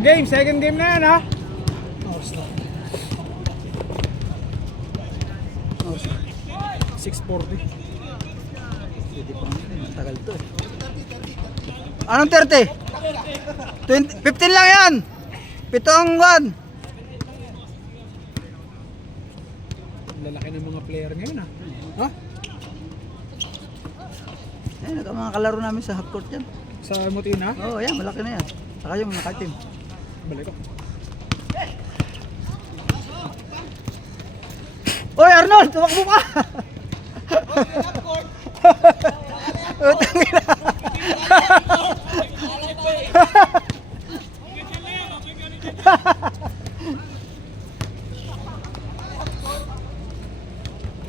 game, second game na yan ha. Oras na. 6:40. Tagal to eh. Anong 30? 20, 15 lang yan. 7 ang 1. Lalaki ng mga player ngayon ha. Ha? Ayun, mga kalaro namin sa half court yan. Sa Mutina? Oo, yan, malaki na yan. Saka yung naka-team. Balik ko. Oy, Arnold, tumakbo ka! Utang ina.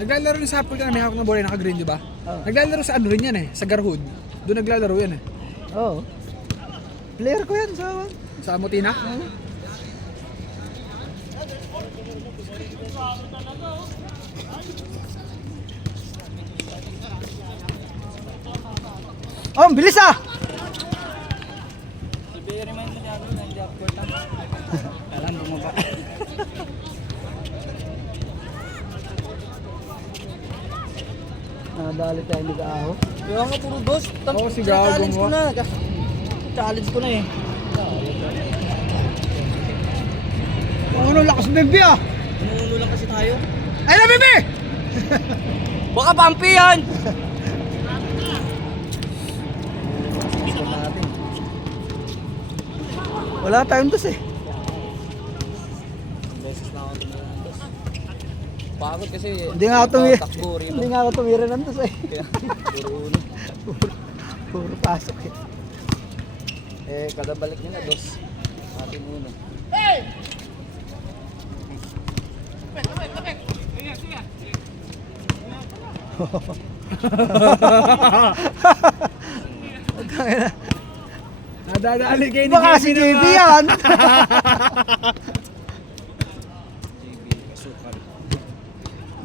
Naglalaro rin sa Apple ka na may hawak ng bola naka-green, di ba? Oo. Naglalaro sa ano rin yan eh, sa Garhood. Doon naglalaro yan eh. Oo. Player ko yan sa... Sa Mutina? Oh, ang bilis ah! I-remind mo niya ano, na hindi upcourt lang. Alam mo ba? Nadali tayo ni Kaaho. Kaya nga puro dos. Oo, si Gago Challenge mo. ko na. Challenge ko na eh. Ano, lakas ng Bimbi ah! Inuuno lang kasi tayo. Ay na Bimbi! Baka pampi yan! Wala tayong dos eh. Beses na ako tumira ng dos. Pagod kasi. Hindi nga ako tumira. Takbo rin. Hindi nga ako tumira ng dos eh. Kaya, puro uno. Puro pasok eh. Eh, kada balik niya na dos. Ating uno. Nadadali kayo ni Baka si JB yan.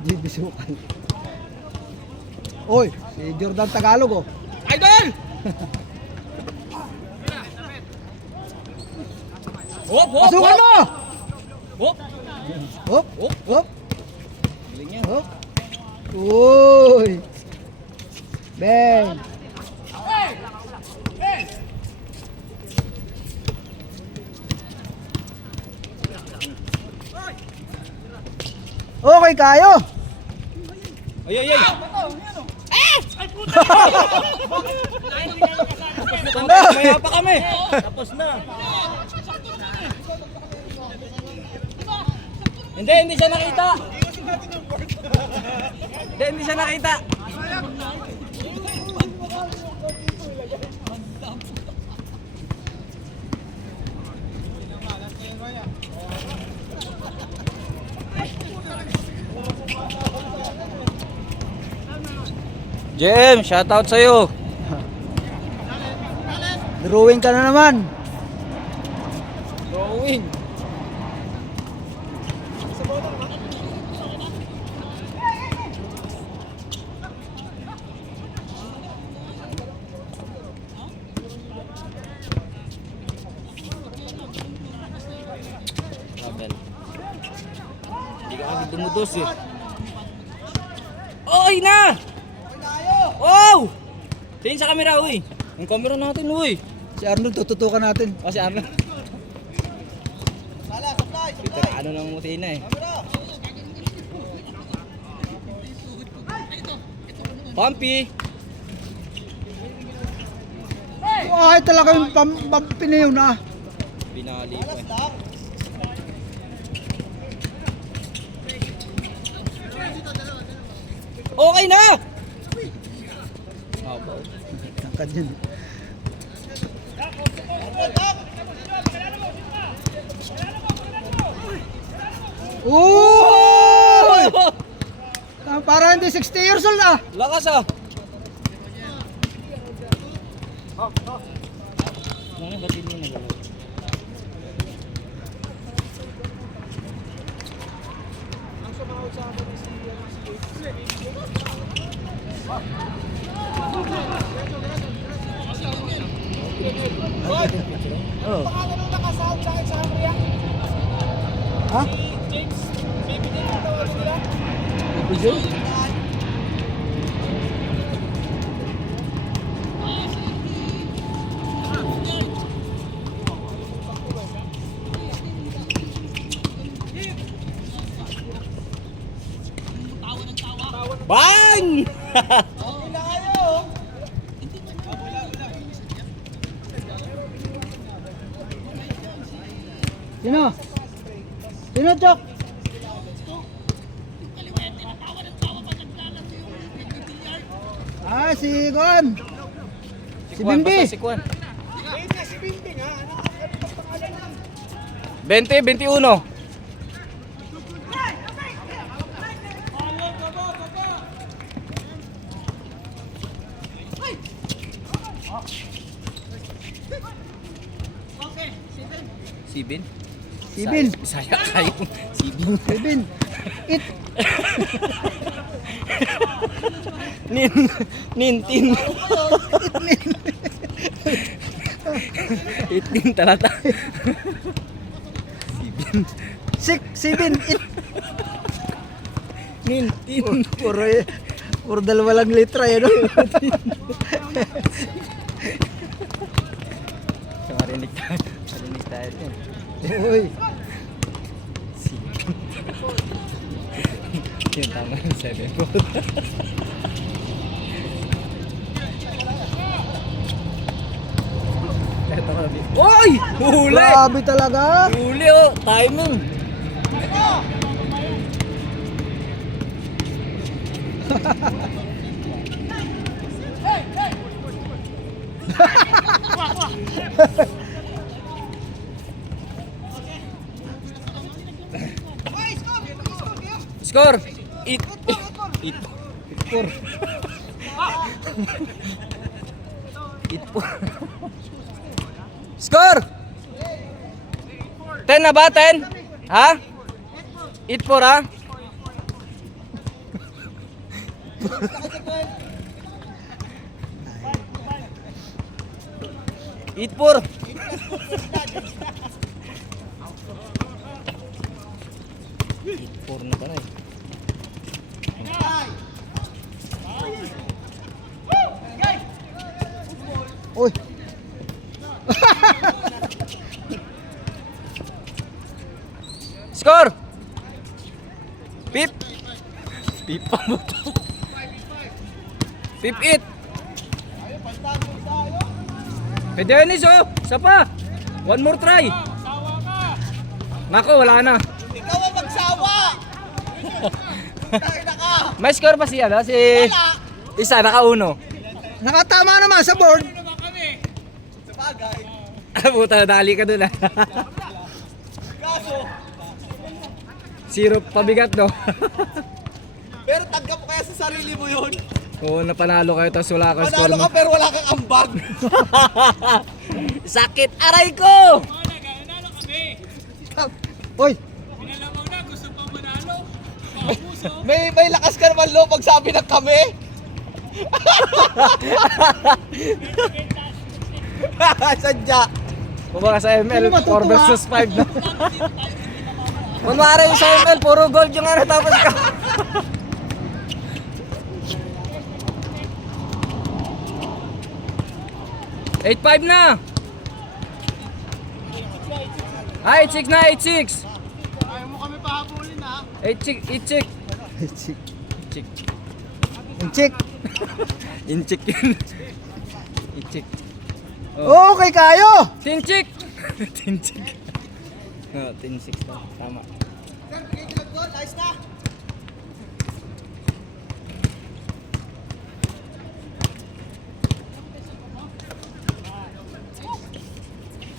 JB Sukal. Oy, si Jordan Tagalog oh. Idol! Hop, hop, Pasukan mo! hop! Hop, Hop. hop, Galing niya. hop. Uy! Bang! Okay kayo! Ay, ay, ay! Maya pa kami! Tapos na! Hindi siya nakita! Hindi siya nakita! Jem, shoutout sa'yo! Drawing ka na naman! Drawing! Hindi ka kasi dumudos eh. Oy na! Wow! Tingin sa camera, uy. Yung camera natin, uy. Si Arnold, tututukan natin. O si Arnold. Ano lang mo tina eh. Pumpy! Ay, talaga yung pinayaw na. Pinali pa eh. Okay na! Abaw. Tangkad yun. Uy! Para hindi 60 years old ah. Lakas ah! Ano ba't hindi nagalaw? Oh. Ha? Baby J? Bang! Sino? Sino, Chok? Ah, si Juan. Si Bimbi. Si Kwan. 20, 21. Sibin? Sibin. Saya kayo. Sibin. Sibin. It. Nintin. Itin talata. Sibin. Sibin. It. Nintin. Puro dalawa lang litra yan. Marinig tayo. Marinig tayo din. Uy. Sibin. Yung tama yung 7 po. Oy! Huli! Grabe talaga. Huli oh! Timing! Score! It! It! It! Score! 10 na ba? 10? Ha? 8-4 ha? Eat for. Eat for na pala eh. Uy. Score! Pip! Pip pa mo to. Pip it! Pwede Dennis oh! Isa pa! One more try! Nako, wala na. Ikaw ang magsawa! Tayo na ka! May score pa siya, no? Si... Isa, naka-uno. Nakatama naman sa board. Sa bagay. Puta, dali ka dun ah. Kaso, Zero pabigat, no? pero tanggap mo kaya sa sarili mo yun. Oo, napanalo kayo, tapos wala kang score Panalo mo. ka pero wala kang ambag. Sakit aray ko! Uy. May lakas ka naman lo pag sabi ng kami. Sadya. Kumbaga sa ML, Sino 4 matutuwa? versus 5 na. Kunwari yung sa ML, puro gold yung ano, tapos ka. Eight five na! Ah, 8-6 na, 8-6! Ayaw mo kami pahabulin ha. 8-6, 8-6. Chick. Chick. Yung chick. Inchik yun. Inchik. Okay kayo. Tinchik! Tinchik. Oh, 10-6 na. Tama. Sir, bigay ko lang doon. Ayos na.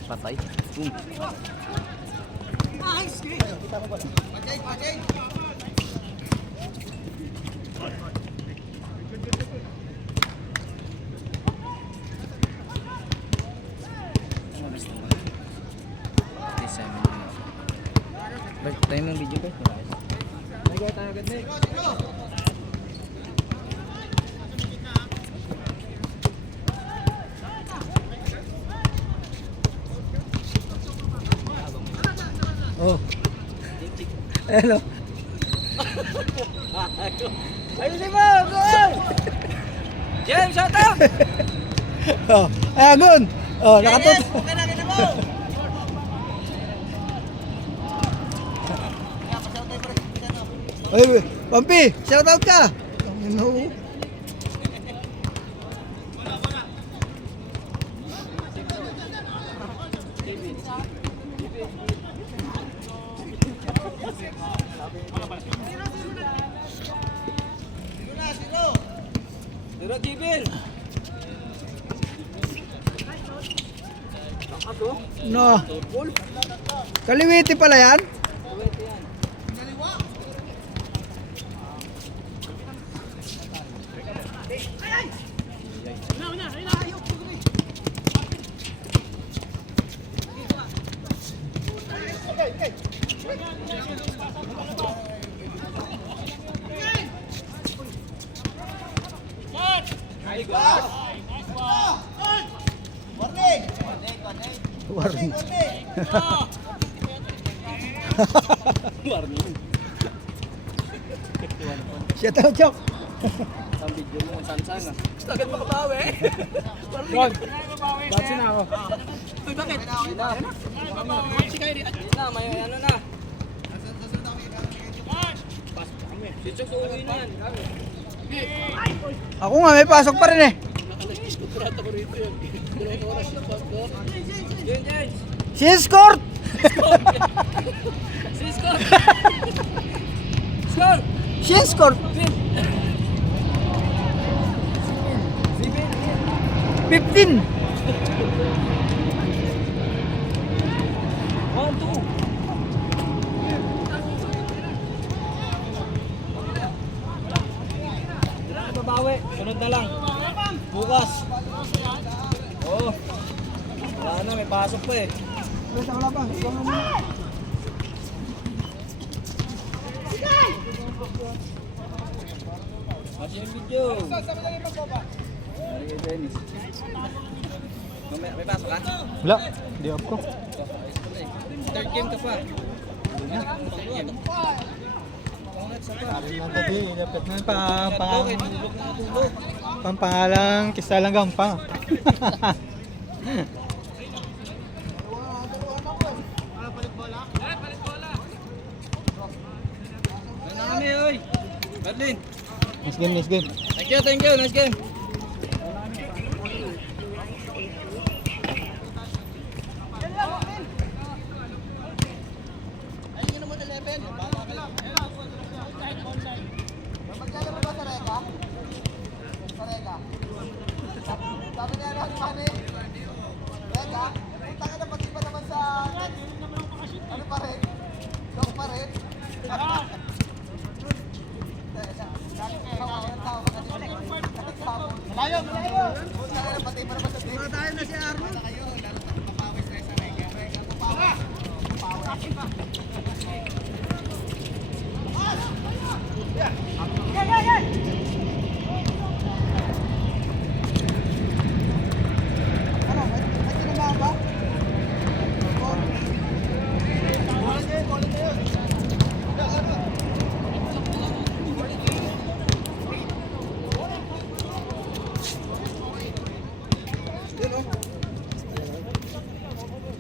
Patay. Boom. Ayos. Pajay, pajay. Tayo ng video ko. Nagay tayo agad na Oh. Hello. Ayusin mo! Goal! James, shot up! Oh, agon. Oh, nakatut. Ay, Pampi, shout out ka. No. Duro, Jibil! No. Kaliwiti pala yan. Warning. Shout out, Chok. Sa video mo, sansan ah. Agad makabawi. Wag. Batsi na ako. Uy, bakit? Si Kyrie. Na, may ano na. Si Chok, uwi na yan. Ako nga, may pasok pa rin eh. Nakalas-is ko kurata ko rito yun. Dalawang oras yung bag ko. Yun, James! Si Escort. Si Scott! Scott! Si Escort. 15. 1, 2. Babawi. Sunod na lang. Bukas. Oo. Wala na, may pasok pa eh. Wala pa. Kasi yung video. Ay, Dennis. May pasok ka? Wala. Di up ko. Third game ka pa. Third game. Tadi, dapat na Okay, tulog na tulog. pangalang kisa lang gampang. Ano na kami, oy. Berlin. Nice game, nice game. Thank you, thank you. Nice game.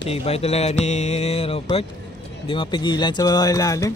Tibay talaga ni Robert. Hindi mapigilan sa bawah ilalim.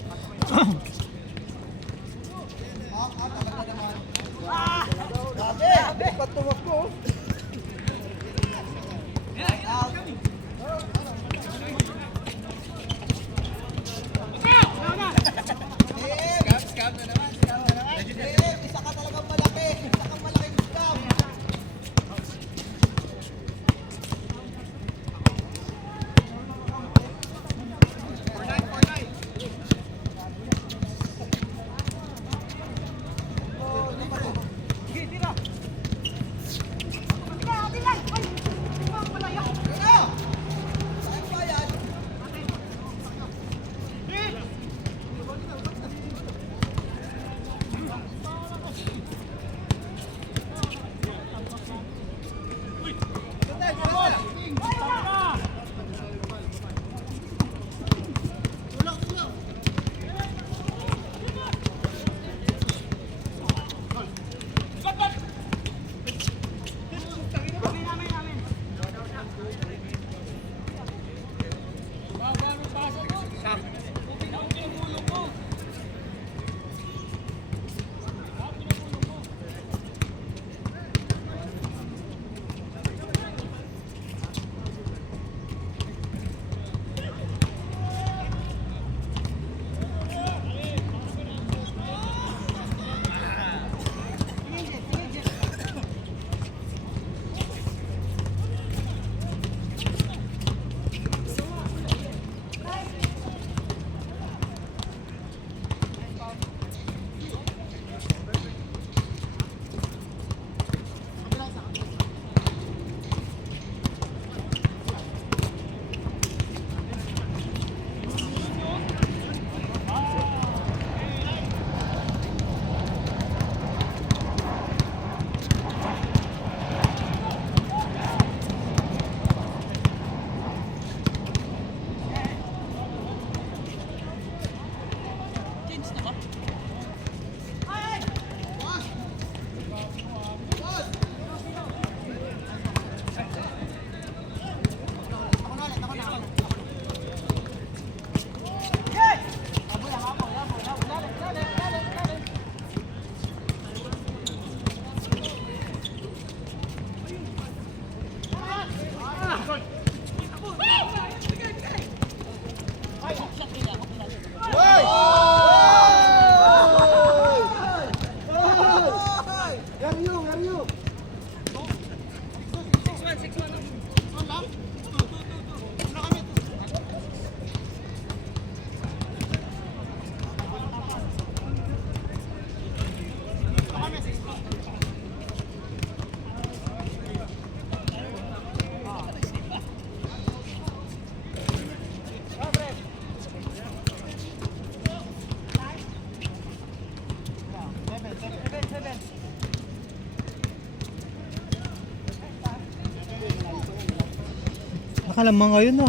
Nakalamang kayo no?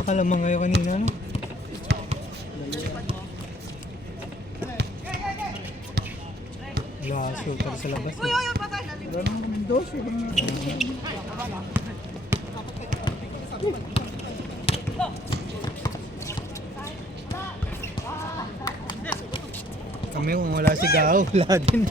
Nakalamang kayo kanina no? Wala, super sa labas. Kami kung wala si Gao, wala din.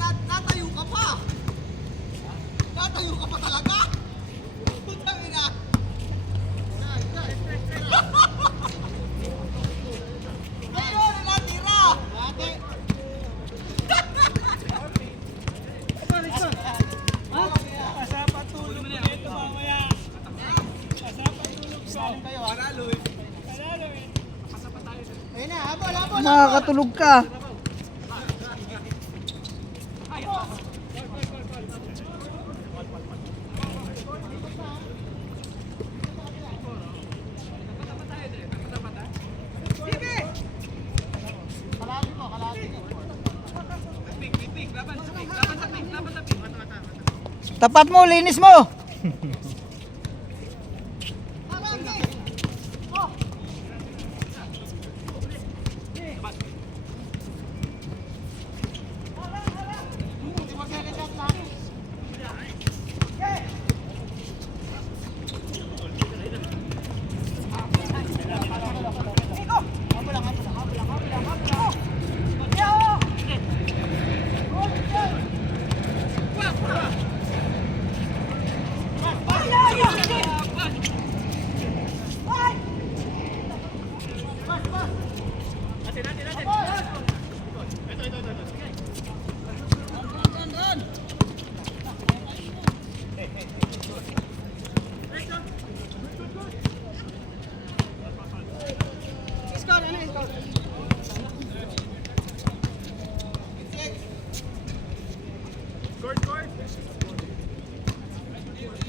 Natayo ka pa! Natayo ka pa talaga? Putang ina! Ayun, natira! Makakatulog ka. Tapat mo, linis mo.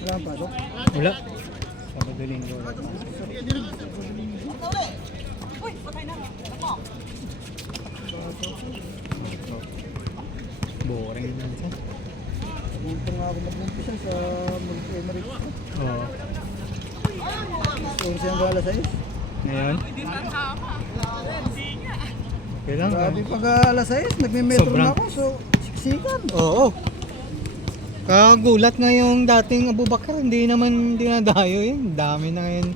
Wala ang pasok? Wala. Sabado linggo. Boring naman siya. Dito nga ako mag-umpisa sa mag-emery. Oo. Kung siyang gala sa'yo? Ngayon? Okay lang. Grabe pag alas 6, nagme-metro na ako. So, siksikan. Oo. Kagulat nga yung dating Abubakar, hindi na dayo yun. Dami na ngayon.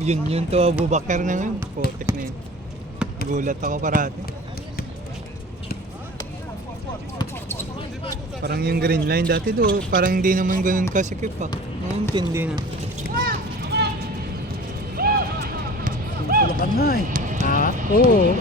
Yun to Abubakar na ngayon. Putik na yun. Gulat ako parati. Parang yung green line dati do, parang hindi naman ganun kasikip pa. Ngayon hindi na. Sulakan na eh. Ha? Oo.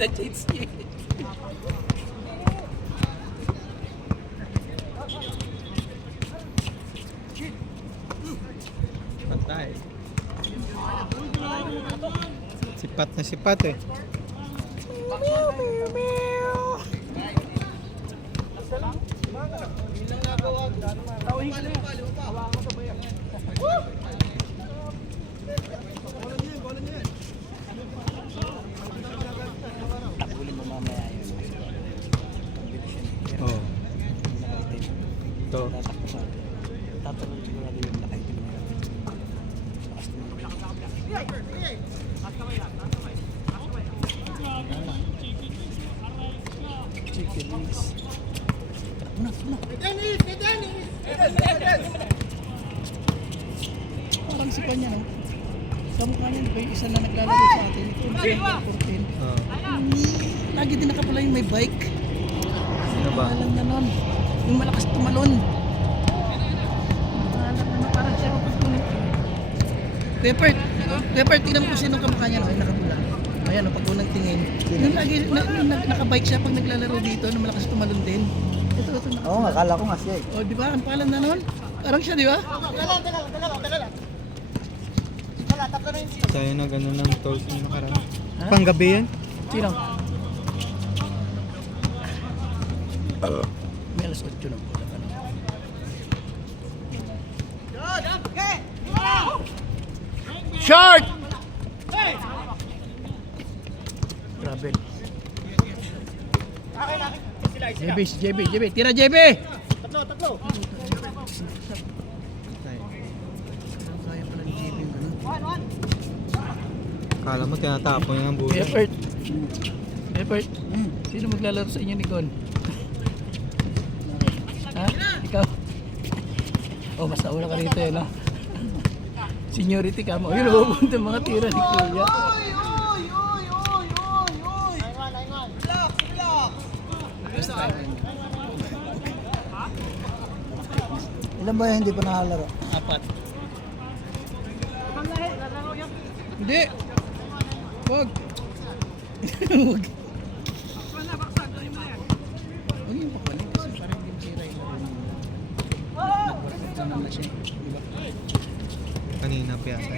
Vintage niya. Patay. Sipat na sipat eh. Tapulin mo mamaya yun. Oh. Ito. Tatakbo sa atin. Tatalon sigurado yung nakaitim na yun. Lakas naman. Chicken wings. Parang si Kanya, no? Sa mukha niya, di ba yung isa na naglalaro sa atin? Ito, 14. Oh. Lagi din nakapula yung may bike. Ano ba? Alam na nun. Yung malakas tumalon. Alam na parang siya mapagpunin. Pepper, tingnan mo kung sinong kamukha niya, no? Ay, nakapula. Ayan, no, pag unang tingin. Yung lagi, nakabike siya pag naglalaro dito, na malakas tumalon din. Ito, nakapula. Oo, akala ko nga siya eh. Oh, di ba? Ang palan na nun. Parang siya, di ba? Tayo na gano'n ng toast yung nakaraan. Panggabi yan? Sino? May alas 8 na. Short! Travel. JB. Tira JB! Kaya pala ni JB yung ano. Kala mo tinatapon yung buhay. Effort. Sino maglalaro sa inyo ni Gon? Ha? Ikaw? Oh, basta una ka rito eh, no? Seniority ka mo. Yun, napupunta yung mga tira ni Kuya. Basta tayo. Ilan ba hindi pa nakalaro? 4. Hindi. Wag. Wag. Huwag yung papalit kasi parang hindi masira yung laro niyo. Nag-workout naman na siya. Di ba? Kanina piyasa.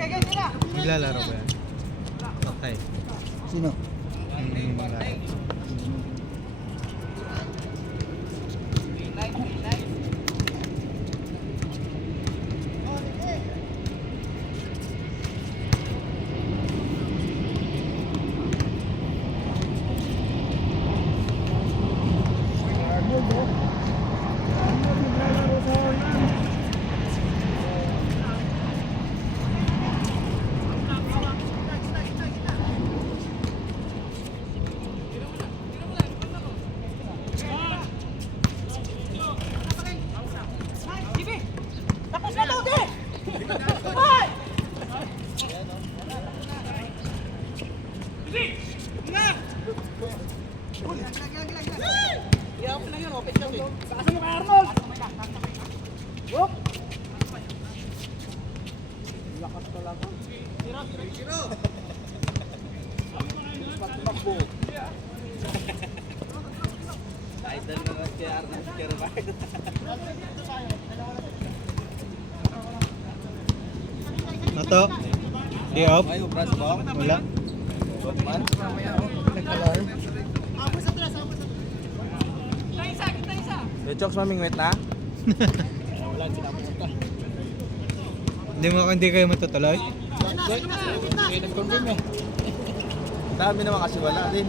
Naglalaro ba yan? Okay. Sino? Yung malaro. Idol naman kay Arnold Kermay. Nato? Di off? Ay, ubras bong. Wala? Man. Mamaya ako nag-alarm. Yung chokes mamingwit na? Wala, pinapunta. Hindi kayo matutuloy? Kaya nag-confirm eh. Dami naman kasi wala din.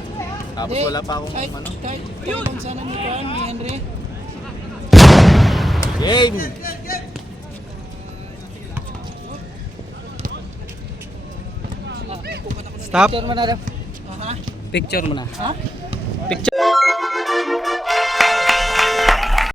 Tapos wala pa akong kahit, ano. Kahit tayo lang sana ni Juan, ni Henry. Game! Stop! Picture mo na daw. Picture mo na. Ha? Picture.